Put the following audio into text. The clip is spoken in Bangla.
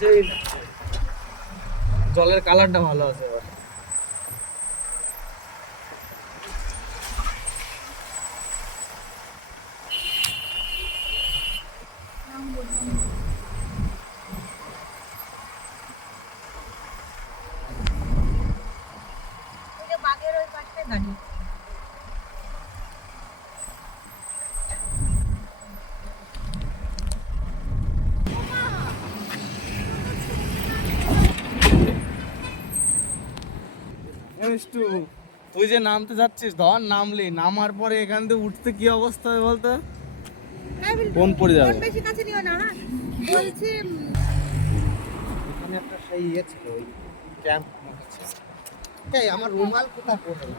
সেই জলের কালারটা ভালো আছে এবার। বাঘের ওই পাশে দাঁড়িয়ে একটু তুই যে নামতে যাচ্ছিস, ধর নামলি, নামার পরে এখান থেকে উঠতে কি অবস্থা হবে বলতো? কোন পড়ে যাবে? বেশি কাছে নিও না, হ্যাঁ বলছি। এখানে একটা সেই ইয়ে ছিল, ওই ক্যাম্প মতো ছিল। এই আমার রুমাল কোথায় পড়ে গেল?